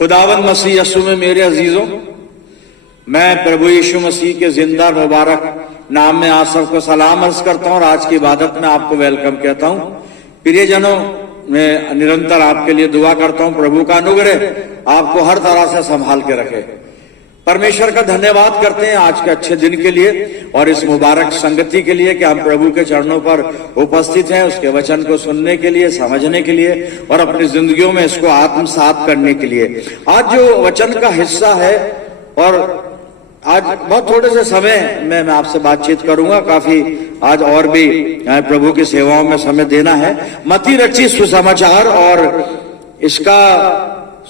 खुदावंद मसीह यीशु में मेरे अजीजों, मैं प्रभु यीशु मसीह के जिंदा मुबारक नाम में आप सबको सलाम अर्ज करता हूं और आज की इबादत में आपको वेलकम कहता हूं। प्रियजनों, मैं निरंतर आपके लिए दुआ करता हूं, प्रभु का अनुग्रह आपको हर तरह से संभाल के रखे। परमेश्वर का धन्यवाद करते हैं आज के अच्छे दिन के लिए और इस मुबारक संगति के लिए कि हम प्रभु के चरणों पर उपस्थित हैं, उसके वचन को सुनने के लिए, समझने के लिए और अपनी जिंदगियों में इसको आत्मसात करने के लिए। आज जो वचन का हिस्सा है और आज बहुत थोड़े से समय में मैं आपसे बातचीत करूंगा, काफी आज और भी प्रभु की सेवाओं में समय देना है। मत्ती रचित सुसमाचार और इसका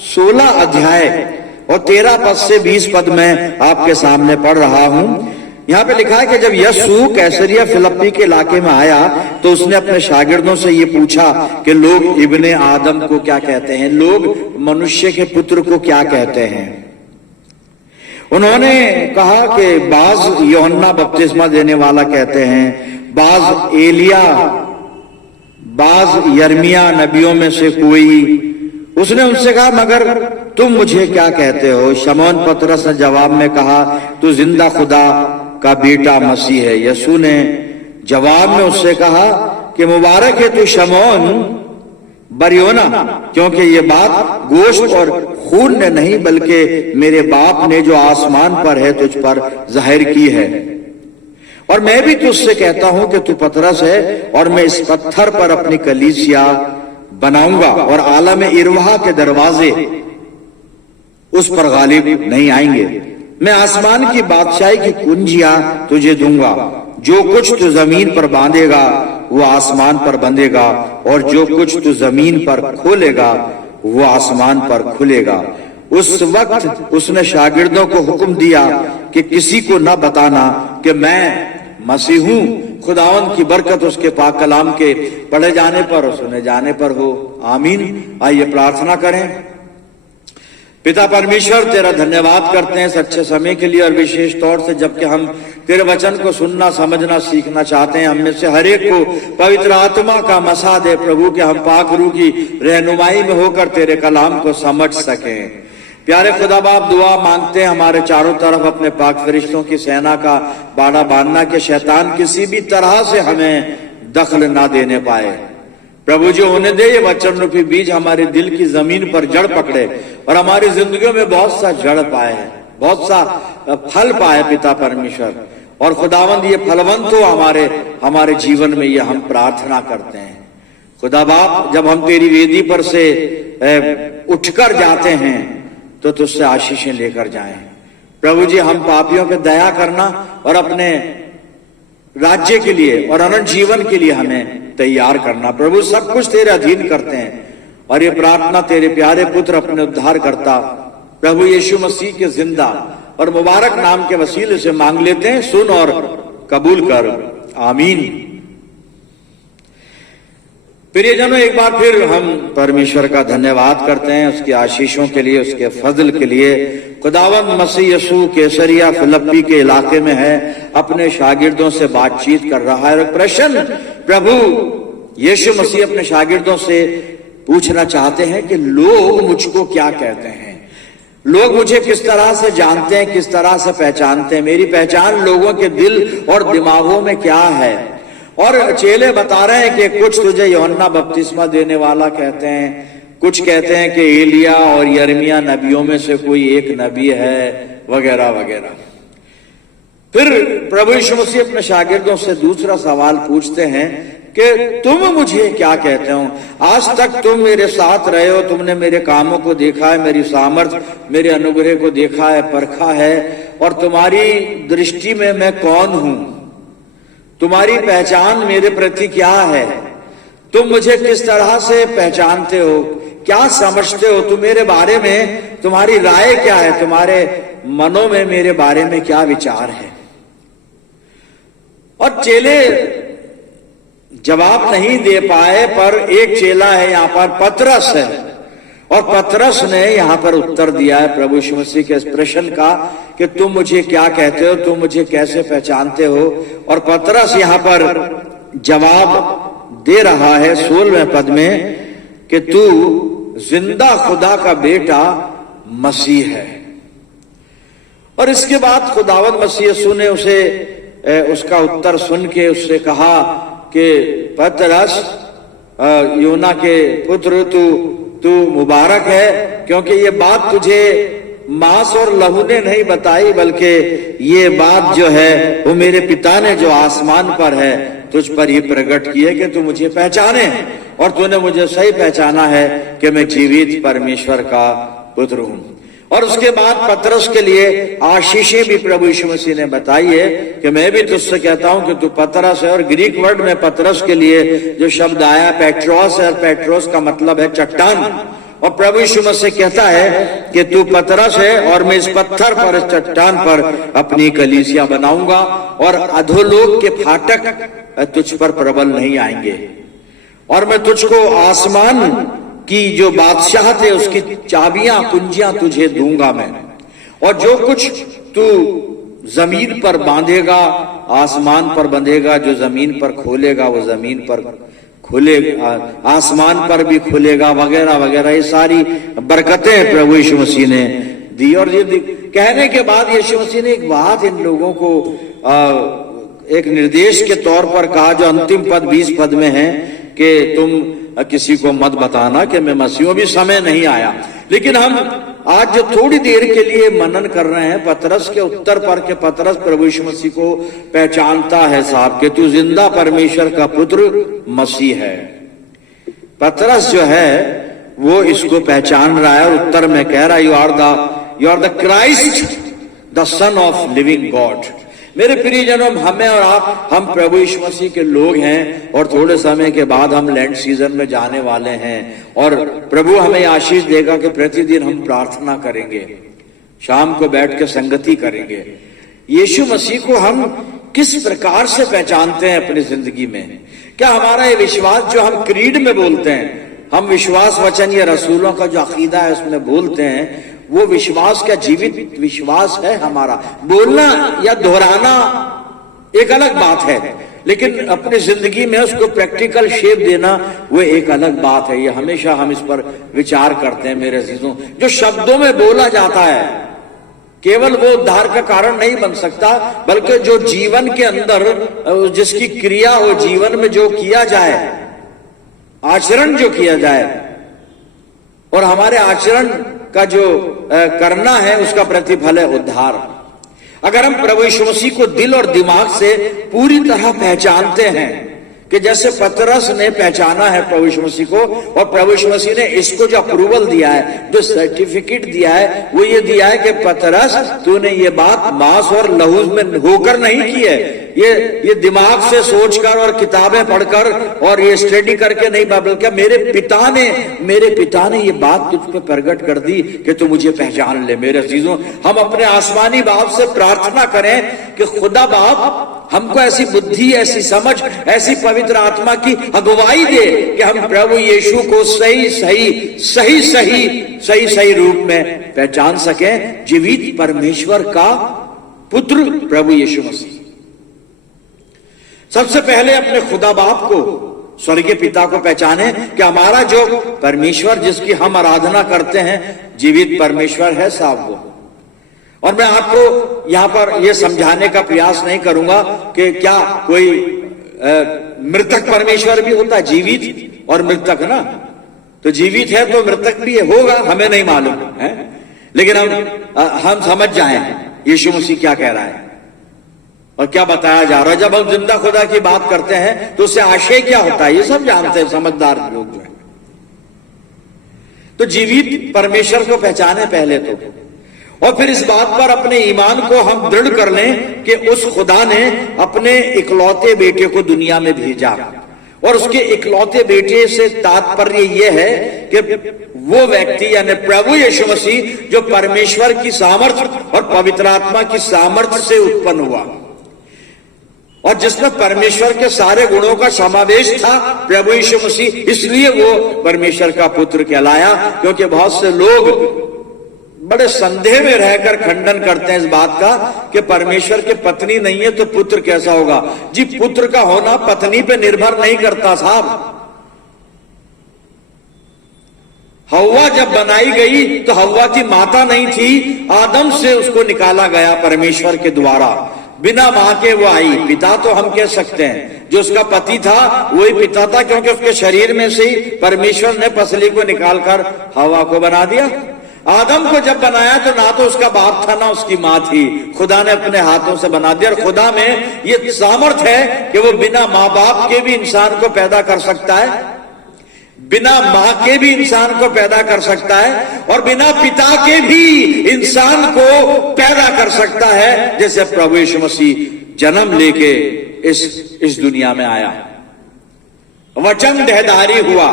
16 अध्याय और 13 पद से 20 पद में आपके सामने पढ़ रहा हूं। यहाँ पे लिखा है कि जब यीशु कैसरिया फिलिप्पी के इलाके में आया तो उसने अपने शागिर्दों से ये पूछा कि लोग इब्ने आदम को क्या कहते हैं, लोग मनुष्य के पुत्र को क्या कहते हैं। उन्होंने कहा कि बाज यूहन्ना बपतिस्मा देने वाला कहते हैं, बाज एलिया, बाज यर्मिया नबियों में से कोई। उसने उनसे कहा, मगर तुम मुझे क्या कहते हो? शमौन पतरस ने जवाब में कहा, तू जिंदा खुदा का बेटा मसीह है। यीशु ने जवाब में उससे कहा कि मुबारक है तू शमौन बरयोना, क्योंकि ये बात गोश्त और खून ने नहीं बल्कि मेरे बाप ने जो आसमान पर है तुझ पर जाहिर की है। और मैं भी तुझसे कहता हूं कि तू पतरस है और मैं इस पत्थर पर अपनी कलीसिया बनाऊंगा और आलम इरवाह के दरवाजे उस पर गालिब नहीं आएंगे। मैं आसमान की बादशाही की कुंजियां तुझे दूंगा। जो कुछ तू जमीन पर बांधेगा वो आसमान पर बंधेगा और जो कुछ तू जमीन पर खोलेगा वो आसमान पर खुलेगा। उस वक्त उसने शागिर्दों को हुक्म दिया कि किसी को न बताना कि मैं मसीह हूं। खुदावंद की बरकत उसके पाक कलाम के पढ़े जाने पर और सुने जाने पर हो, आमीन। आइए प्रार्थना करें। पिता परमेश्वर, तेरा धन्यवाद करते हैं इस अच्छे समय के लिए और विशेष तौर से जबकि हम तेरे वचन को सुनना, समझना, सीखना चाहते हैं। हम में से हर एक को पवित्र आत्मा का मसा दे प्रभु कि हम पाक रूह की रहनुमाई में होकर तेरे कलाम को समझ सकें। प्यारे खुदा बाप, दुआ मांगते हैं हमारे चारों तरफ अपने पाक फरिश्तों की सेना का बाड़ा बांधना के शैतान किसी भी तरह से हमें दखल ना देने पाए। प्रभु जी, होने दे ये वचन रूपी बीज हमारे दिल की जमीन पर जड़ पकड़े और हमारी जिंदगियों में बहुत सा जड़ पाए, बहुत सा फल पाए पिता परमेश्वर। और खुदावंद ये फलवंत हो हमारे जीवन में, ये हम प्रार्थना करते हैं। खुदा बाप, जब हम तेरी वेदी पर से उठकर जाते हैं तो तुझसे आशीषें लेकर जाएं। प्रभु जी, हम पापियों पे दया करना और अपने राज्य के लिए और अनंत जीवन के लिए हमें तैयार करना। प्रभु, सब कुछ तेरे अधीन करते हैं और ये प्रार्थना तेरे प्यारे पुत्र अपने उद्धार करता प्रभु यीशु मसीह के जिंदा और मुबारक नाम के वसीले से मांग लेते हैं। सुन और कबूल कर, आमीन। प्रियजनों, एक बार फिर हम परमेश्वर का धन्यवाद करते हैं उसकी आशीषों के लिए, उसके फजल के लिए। खुदावंद मसीह यीशु कैसरिया फिलिप्पी के इलाके में है, अपने शागिर्दों से बातचीत कर रहा है और प्रश्न प्रभु यीशु मसीह अपने शागिर्दों से पूछना चाहते हैं कि लोग मुझको क्या कहते हैं, लोग मुझे किस तरह से जानते हैं, किस तरह से पहचानते हैं, मेरी पहचान लोगों के दिल और दिमागों में क्या है। और चेले बता रहे हैं कि कुछ तुझे यूहन्ना बपतिस्मा देने वाला कहते हैं, कुछ कहते हैं कि एलिया और यर्मिया नबियों में से कोई एक नबी है, वगैरह वगैरह। फिर प्रभु यीशु मसीह अपने शागिर्दों से दूसरा सवाल पूछते हैं कि तुम मुझे क्या कहते हो? आज तक तुम मेरे साथ रहे हो, तुमने मेरे कामों को देखा है, मेरी सामर्थ, मेरे अनुग्रह को देखा है, परखा है, और तुम्हारी दृष्टि में मैं कौन हूं, तुम्हारी पहचान मेरे प्रति क्या है, तुम मुझे किस तरह से पहचानते हो, क्या समझते हो, तुम मेरे बारे में, तुम्हारी राय क्या है, तुम्हारे मनों में मेरे बारे में क्या विचार है। और चेले जवाब नहीं दे पाए, पर एक चेला है यहां पर, पतरस है, और पतरस ने यहां पर उत्तर दिया है प्रभु यीशु मसीह के इस प्रश्न का कि तुम मुझे क्या कहते हो, तुम मुझे कैसे पहचानते हो। और पतरस यहां पर जवाब दे रहा है 16वें पद में कि तू जिंदा खुदा का बेटा मसीह है। और इसके बाद खुदावंद मसीह यीशु ने उसे उसका उत्तर सुन के उससे कहा कि पतरस, योना के पुत्र, तू मुबारक है, क्योंकि ये बात तुझे मांस और लहू ने नहीं बताई, बल्कि ये बात जो है वो मेरे पिता ने जो आसमान पर है तुझ पर ये प्रकट की है कि तू मुझे पहचाने, और तूने मुझे सही पहचाना है कि मैं जीवित परमेश्वर का पुत्र हूं। और उसके बाद पतरस के लिए आशीषें भी प्रभु यीशु मसीह ने बताई है कि मैं भी तुझसे कहता हूं कि तू पतरस है। और ग्रीक वर्ड में पतरस के लिए जो शब्द आया पेट्रोस है, और पेट्रोस का मतलब है चट्टान। और प्रभु यीशु मसीह कहता है कि तू पतरस है और मैं इस पत्थर पर, इस चट्टान पर अपनी कलीसिया बनाऊंगा, और अधोलोक के फाटक तुझ पर प्रबल नहीं आएंगे, और मैं तुझको आसमान की जो बादशाह थे उसकी चाबियां, कुंजियां तुझे दूंगा मैं, और जो कुछ तू जमीन पर बांधेगा आसमान पर बंधेगा, जो जमीन पर खोलेगा वो जमीन पर खुलेगा, आसमान पर भी खुलेगा, वगैरह वगैरह। ये सारी बरकतें प्रभु यीशु मसीह ने दी। और ये कहने के बाद यीशु मसीह ने एक बात इन लोगों को एक निर्देश के तौर पर कहा, जो अंतिम पद 20 पद में है, कि तुम किसी को मत बताना कि मैं मसीह हूं, भी समय नहीं आया। लेकिन हम आज जो थोड़ी देर के लिए मनन कर रहे हैं पतरस के उत्तर पर, के पतरस प्रभु यीशु मसीह को पहचानता है साहब कि तू जिंदा परमेश्वर का पुत्र मसीह है। पतरस जो है वो इसको पहचान रहा है, और उत्तर में कह रहा है you are the Christ, the son of living God. मेरे प्रियजनों, हमें और आप, हम प्रभु यीशु मसीह के लोग हैं, और थोड़े समय के बाद हम लैंड सीजन में जाने वाले हैं, और प्रभु हमें आशीष देगा कि प्रतिदिन हम प्रार्थना करेंगे, शाम को बैठ के संगति करेंगे। यीशु मसीह को हम किस प्रकार से पहचानते हैं अपनी जिंदगी में? क्या हमारा ये विश्वास जो हम क्रीड में बोलते हैं, हम विश्वास वचन या रसूलों का जो अकीदा है उसमें बोलते हैं, वो विश्वास क्या जीवित विश्वास है हमारा? बोलना या दोहराना एक अलग बात है, लेकिन अपनी जिंदगी में उसको प्रैक्टिकल शेप देना वो एक अलग बात है। ये हमेशा हम इस पर विचार करते हैं मेरे अजीजों। जो शब्दों में बोला जाता है केवल वो उद्धार का कारण नहीं बन सकता, बल्कि जो जीवन के अंदर जिसकी क्रिया हो, जीवन में जो किया जाए, आचरण जो किया जाए, और हमारे आचरण का जो करना है उसका प्रतिफल है उद्धार। अगर हम प्रभु यीशु मसीह को दिल और दिमाग से पूरी तरह पहचानते हैं कि जैसे पतरस ने पहचाना है प्रभु यीशु मसीह को, और प्रभु यीशु मसीह ने इसको जो अप्रूवल दिया है, जो सर्टिफिकेट दिया है, वो ये दिया है कि पतरस तूने ये बात मांस और लहू में होकर नहीं की है, ये दिमाग से सोचकर और किताबें पढ़कर और ये स्टडी करके नहीं, बल्कि मेरे पिता ने ये बात तुझ पे प्रकट कर दी कि तू मुझे पहचान ले। मेरे अजीजों, हम अपने आसमानी बाप से प्रार्थना करें कि खुदा बाप हमको ऐसी बुद्धि, ऐसी समझ, ऐसी पवित्र आत्मा की अगुवाई दे कि हम प्रभु यीशु को सही रूप में पहचान सकें, जीवित परमेश्वर का पुत्र प्रभु यीशु मसीह। सबसे पहले अपने खुदा बाप को, स्वर्गीय पिता को पहचाने कि हमारा जो परमेश्वर जिसकी हम आराधना करते हैं जीवित परमेश्वर है साहब वो। और मैं आपको यहां पर यह समझाने का प्रयास नहीं करूंगा कि क्या कोई मृतक परमेश्वर भी होता है, जीवित और मृतक ना, तो जीवित है तो मृतक भी होगा, हमें नहीं मालूम है, लेकिन हम समझ जाएं यीशु मसीह क्या कह रहा है और क्या बताया जा रहा है। जब हम जिंदा खुदा की बात करते हैं तो उससे आशय क्या होता है ये सब जानते हैं समझदार लोग जो है। तो जीवित परमेश्वर को पहचाने पहले तो, और फिर इस बात पर अपने ईमान को हम दृढ़ कर लें कि उस खुदा ने अपने इकलौते बेटे को दुनिया में भेजा, और उसके इकलौते बेटे से तात्पर्य यह है कि वो व्यक्ति यानी प्रभु यीशु मसीह जो परमेश्वर की सामर्थ्य और पवित्र आत्मा की सामर्थ्य से उत्पन्न हुआ और जिसमें परमेश्वर के सारे गुणों का समावेश था, प्रभु यीशु मसीह, इसलिए वो परमेश्वर का पुत्र कहलाया। क्योंकि बहुत से लोग बड़े संदेह में रहकर खंडन करते हैं इस बात का कि परमेश्वर के पत्नी नहीं है तो पुत्र कैसा होगा। जी, पुत्र का होना पत्नी पे निर्भर नहीं करता साहब, हव्वा जब बनाई गई तो हव्वा की माता नहीं थी, आदम से उसको निकाला गया परमेश्वर के द्वारा, बिना मां के वो आई। पिता तो हम कह सकते हैं, जो उसका पति था वही पिता था, क्योंकि उसके शरीर में से ही परमेश्वर ने पसली को निकालकर हव्वा को बना दिया। आदम को जब बनाया तो ना तो उसका बाप था ना उसकी मां थी, खुदा ने अपने हाथों से बना दिया। और खुदा में ये सामर्थ्य है कि वो बिना मां बाप के भी इंसान को पैदा कर सकता है, बिना मां के भी इंसान को पैदा कर सकता है, और बिना पिता के भी इंसान को पैदा कर सकता है। जैसे प्रभु यीशु मसीह जन्म लेके इस दुनिया में आया, वचन देहधारी हुआ,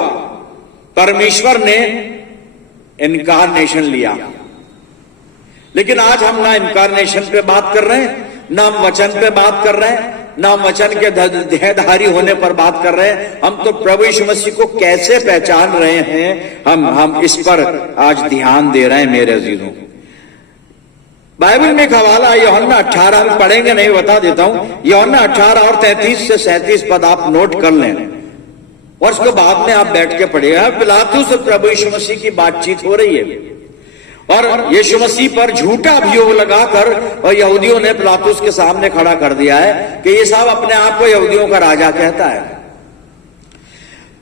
परमेश्वर ने इनकारनेशन लिया। लेकिन आज हम ना इनकारनेशन पे बात कर रहे हैं, ना हम वचन पे बात कर रहे हैं, ना हम वचन के देहधारी होने पर बात कर रहे हैं। हम तो प्रभु यीशु मसीह को कैसे पहचान रहे हैं, हम इस पर आज ध्यान दे रहे हैं मेरे अजीजों। बाइबल में एक हवाला यूहन्ना 18 हम पढ़ेंगे नहीं, बता देता हूं। यूहन्ना 18 और 33 से 37 पद आप नोट कर लें और उसको बाद में आप बैठ के पढ़िएगा। पिलातुस और प्रभु यीशु मसीह की बातचीत हो रही है और यीशु मसीह पर झूठा अभियोग लगाकर और यहूदियों ने पिलातुस के सामने खड़ा कर दिया है कि ये साहब अपने आप को यहूदियों का राजा कहता है।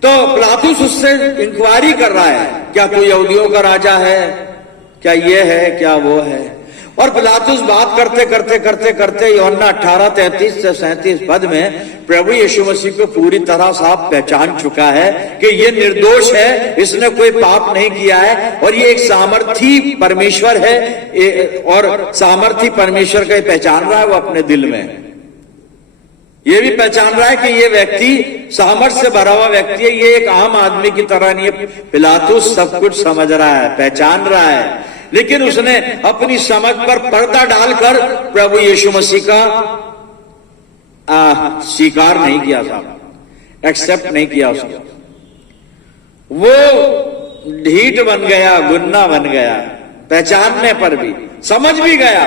तो पिलातुस उससे इंक्वायरी कर रहा है, क्या तू यहूदियों का राजा है, क्या ये है, क्या वो है। और पिलातुस बात करते करते करते करते यूहन्ना 18 33 से 37 पद में प्रभु यीशु मसीह को पूरी तरह साफ पहचान चुका है कि ये निर्दोष है, इसने कोई पाप नहीं किया है, और ये एक सामर्थी परमेश्वर है। और सामर्थी परमेश्वर का पहचान रहा है वो अपने दिल में, ये भी पहचान रहा है कि ये व्यक्ति सामर्थ्य से भरा हुआ व्यक्ति है, ये एक आम आदमी की तरह नहीं है। पिलातुस सब कुछ समझ रहा है, पहचान रहा है, लेकिन उसने अपनी समझ पर पर्दा डालकर प्रभु यीशु मसीह का स्वीकार नहीं किया साहब, एक्सेप्ट नहीं किया उसको। वो ढीठ बन गया, गुन्ना बन गया, पहचानने पर भी समझ भी गया।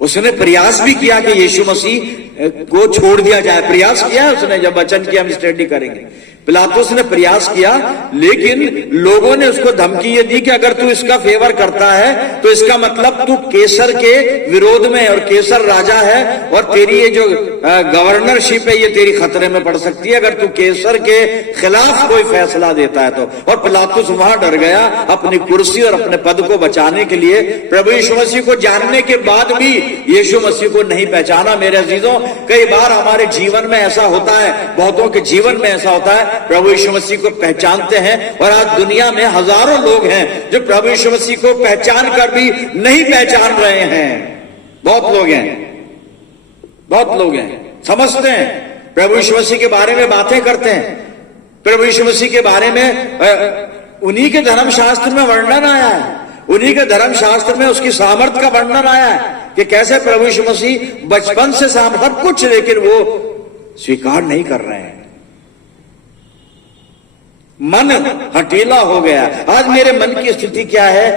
उसने प्रयास भी किया कि यीशु मसीह को छोड़ दिया जाए, प्रयास किया उसने, जब वचन की हम स्टडी करेंगे। पिलातुस ने प्रयास किया, लेकिन लोगों ने उसको धमकी ये दी कि अगर तू इसका फेवर करता है तो इसका मतलब तू केसर के विरोध में, और केसर राजा है और तेरी ये जो गवर्नरशिप है ये तेरी खतरे में पड़ सकती है अगर तू केसर के खिलाफ कोई फैसला देता है तो। और पिलातुस वहां डर गया, अपनी कुर्सी और अपने पद को बचाने के लिए प्रभु यीशु मसीह को जानने के बाद भी यीशु मसीह को नहीं पहचाना। मेरे अजीजों, कई बार हमारे जीवन में ऐसा होता है, बहुतों के जीवन में ऐसा होता है, प्रभु यीशु मसीह को पहचानते हैं, और आज दुनिया में हजारों लोग हैं जो प्रभु यीशु मसीह को पहचान कर भी नहीं पहचान रहे हैं। बहुत लोग हैं, बहुत लोग हैं, समझते हैं, प्रभु यीशु मसीह के बारे में बातें करते हैं, प्रभु यीशु मसीह के बारे में उन्हीं के धर्मशास्त्र में वर्णन आया है, उन्हीं के धर्मशास्त्र में उसकी सामर्थ्य का वर्णन आया है कि कैसे प्रभु यीशु मसीह बचपन से सब कुछ, लेकिन वो स्वीकार नहीं कर रहे हैं। मन हठीला हो गया। आज मेरे मन की स्थिति क्या है?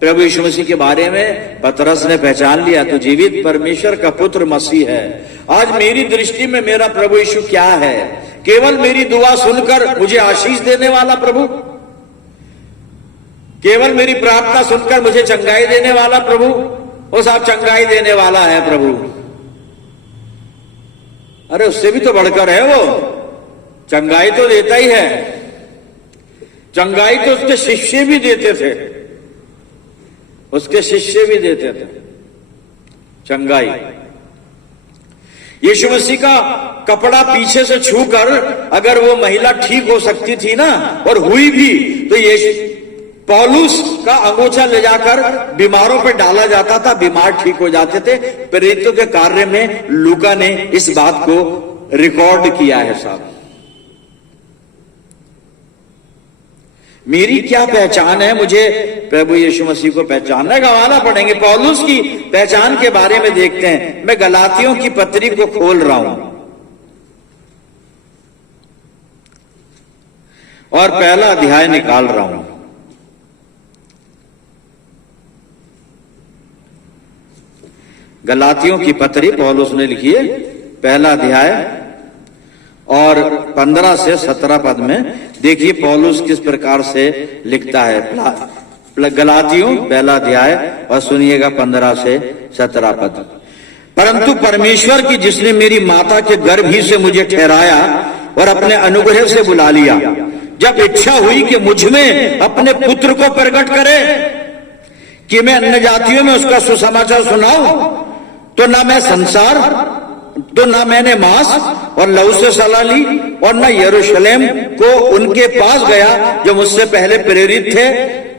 प्रभु यीशु मसीह के बारे में पतरस ने पहचान लिया तो जीवित परमेश्वर का पुत्र मसीह है। आज मेरी दृष्टि में मेरा प्रभु यीशु क्या है? केवल मेरी दुआ सुनकर मुझे आशीष देने वाला प्रभु, केवल मेरी प्रार्थना सुनकर मुझे चंगाई देने वाला प्रभु, वो साहब चंगाई देने वाला है प्रभु। अरे उससे भी तो बढ़कर है वो, चंगाई तो देता ही है, चंगाई तो उसके शिष्य भी देते थे, उसके शिष्य भी देते थे चंगाई। यीशु मसीह का कपड़ा पीछे से छूकर अगर वो महिला ठीक हो सकती थी ना, और हुई भी, तो ये पौलुस का अंगूछा ले जाकर बीमारों पर डाला जाता था, बीमार ठीक हो जाते थे। प्रेरितों के कार्य में लूका ने इस बात को रिकॉर्ड किया है साहब। मेरी क्या पहचान है? मुझे प्रभु यीशु मसीह को पहचानना है। हवाला पढ़ेंगे, पौलुस की पहचान के बारे में देखते हैं। मैं गलातियों की पत्री को खोल रहा हूं और पहला अध्याय निकाल रहा हूं। गलातियों की पत्री पौलुस ने लिखी है, पहला अध्याय और 15 से 17 पद में देखिए पौलुस किस प्रकार से लिखता है गलातियों पहला अध्याय और सुनिएगा 15 से 17 पद। परंतु परमेश्वर की जिसने मेरी माता के गर्भ ही से मुझे ठहराया और अपने अनुग्रह से बुला लिया, जब इच्छा हुई कि मुझ में अपने पुत्र को प्रकट करे कि मैं अन्य जातियों में उसका सुसमाचार सुनाऊं, तो ना मैंने मांस और लहू से सलाह ली और न यरूशलेम को उनके पास गया जो मुझसे पहले प्रेरित थे,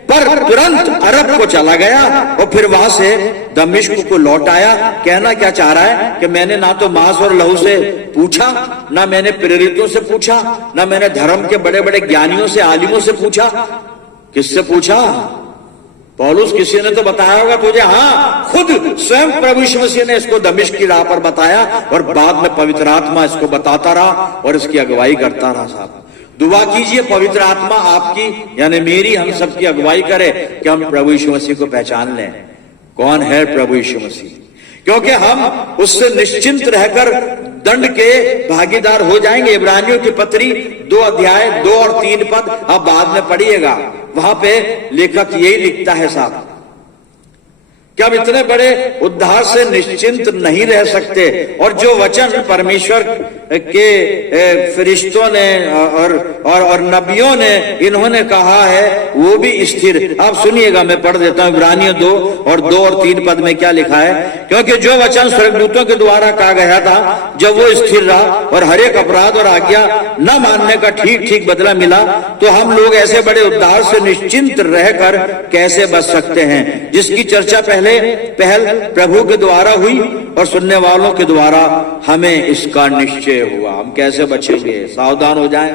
पर तुरंत अरब को चला गया और फिर वहां से दमिश्क को लौट आया। कहना क्या चाह रहा है कि मैंने ना तो मांस और लहू से पूछा, ना मैंने प्रेरितों से पूछा, ना मैंने धर्म के बड़े बड़े ज्ञानियों से आलिमों से पूछा। किससे पूछा? पौलुस किसी ने तो बताया होगा तुझे। हाँ, खुद स्वयं प्रभु यीशु मसीह ने इसको दमिश्क की राह पर बताया और बाद में पवित्र आत्मा इसको बताता रहा और इसकी अगुवाई करता रहा। साहब दुआ कीजिए पवित्र आत्मा आपकी यानी मेरी हम सबकी अगुवाई करे कि हम प्रभु यीशु मसीह को पहचान लें कौन है प्रभु यीशु मसीह, क्योंकि हम उससे निश्चिंत रहकर दंड के भागीदार हो जाएंगे। इब्रानियों की पत्री 2 अध्याय 2 और 3 पद आप बाद में पढ़िएगा, वहां पे लेखक यही लिखता है साहब कि हम इतने बड़े उद्धार से निश्चिंत नहीं रह सकते और जो वचन परमेश्वर के फरिश्तों ने और नबियों ने इन्होंने कहा है वो भी स्थिर। आप सुनिएगा, मैं पढ़ देता हूं इब्रानियों 2 और 3 पद में क्या लिखा है। क्योंकि जो वचन स्वर्गदूतों के द्वारा कहा गया था, जब वो स्थिर रहा और हर एक अपराध और आज्ञा न मानने का ठीक ठीक बदला मिला, तो हम लोग ऐसे बड़े उद्धार से निश्चिंत रहकर कैसे बच सकते हैं, जिसकी चर्चा पहल प्रभु के द्वारा हुई और सुनने वालों के द्वारा हमें इसका निश्चय हुआ। हम कैसे बचेंगे? सावधान हो जाएं।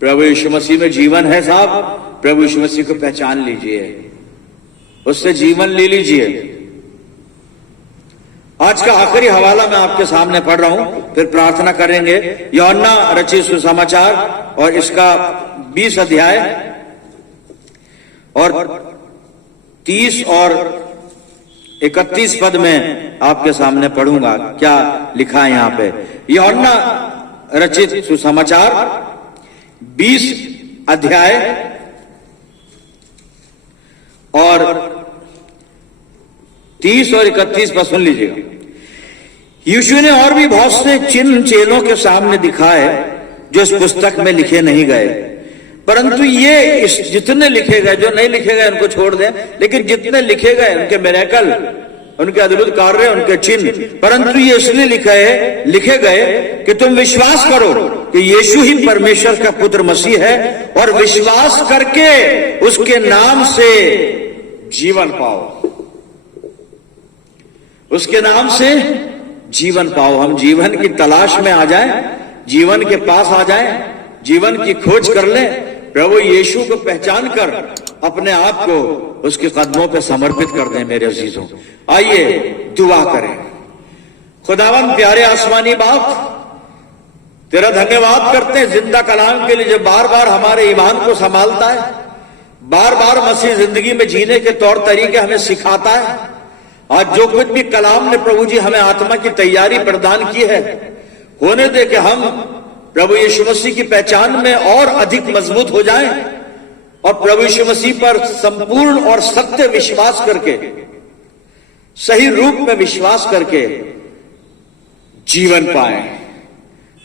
प्रभु यीशु मसीह में जीवन है साहब। प्रभु यीशु मसीह को पहचान लीजिए, उससे जीवन ले लीजिए। आज का आखिरी हवाला मैं आपके सामने पढ़ रहा हूं, फिर प्रार्थना करेंगे। यूहन्ना रचित सुसमाचार और इसका 20 अध्याय और 30 और 31 पद में आपके सामने पढ़ूंगा क्या लिखा है यहां पे। यूहन्ना रचित सुसमाचार 20 अध्याय और 30 और 31 पद सुन लीजिएगा। यीशु ने और भी बहुत से चिन्ह चेलों के सामने दिखाए जो इस पुस्तक में लिखे नहीं गए, परंतु ये जितने लिखे गए, जो नहीं लिखे गए उनको छोड़ दें, लेकिन जितने लिखे गए उनके मिरेकल, उनके अद्भुत कार्य, उनके चिन्ह, परंतु ये इसलिए लिखे गए कि तुम विश्वास करो कि यीशु ही परमेश्वर का पुत्र मसीह है और विश्वास करके उसके नाम से जीवन पाओ। उसके नाम से जीवन पाओ। हम जीवन की तलाश में आ जाएं, जीवन के पास आ जाएं, जीवन की खोज कर लें, प्रभु यीशु को पहचान कर अपने आप को उसके कदमों पे समर्पित कर दें। मेरे अजीजों, आइए दुआ करें। खुदावन प्यारे आसमानी बाप, तेरा धन्यवाद करते हैं जिंदा कलाम के लिए जो बार बार हमारे ईमान को संभालता है, बार बार मसीह जिंदगी में जीने के तौर तरीके हमें सिखाता है। आज जो कुछ भी कलाम ने प्रभु जी हमें आत्मा की तैयारी प्रदान की है, होने दे कि हम प्रभु यीशु मसीह की पहचान में और अधिक मजबूत हो जाएं और प्रभु यीशु मसीह पर संपूर्ण और सत्य विश्वास करके, सही रूप में विश्वास करके जीवन पाएं।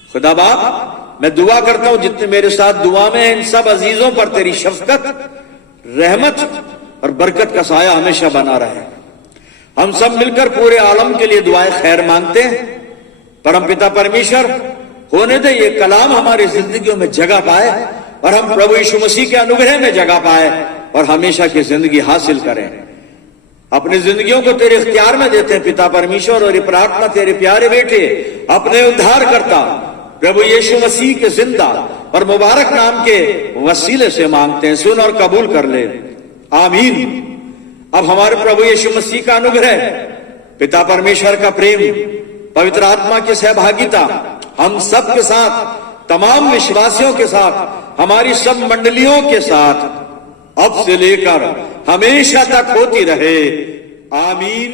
खुदा बाप, मैं दुआ करता हूं जितने मेरे साथ दुआ में इन सब अजीजों पर तेरी शफकत, रहमत और बरकत का साया हमेशा बना रहे। हम सब मिलकर पूरे आलम के लिए दुआएं खैर मांगते हैं। परमपिता परमेश्वर, होने दे ये कलाम हमारी जिंदगियों में जगह पाए और हम प्रभु यीशु मसीह के अनुग्रह में जगह पाए और हमेशा की जिंदगी हासिल करें। अपनी जिंदगियों को तेरे इख्तियार में देते हैं पिता परमेश्वर, और ये प्रार्थना तेरे प्यारे बेटे अपने उद्धारकर्ता प्रभु यीशु मसीह के जिंदा और मुबारक नाम के वसीले से मांगते हैं। सुन और कबूल कर ले, आमीन। अब हमारे प्रभु यीशु मसीह का अनुग्रह, पिता परमेश्वर का प्रेम, पवित्र आत्मा की सहभागिता हम सब के साथ, तमाम विश्वासियों के साथ, हमारी सब मंडलियों के साथ अब से लेकर हमेशा तक होती रहे। आमीन।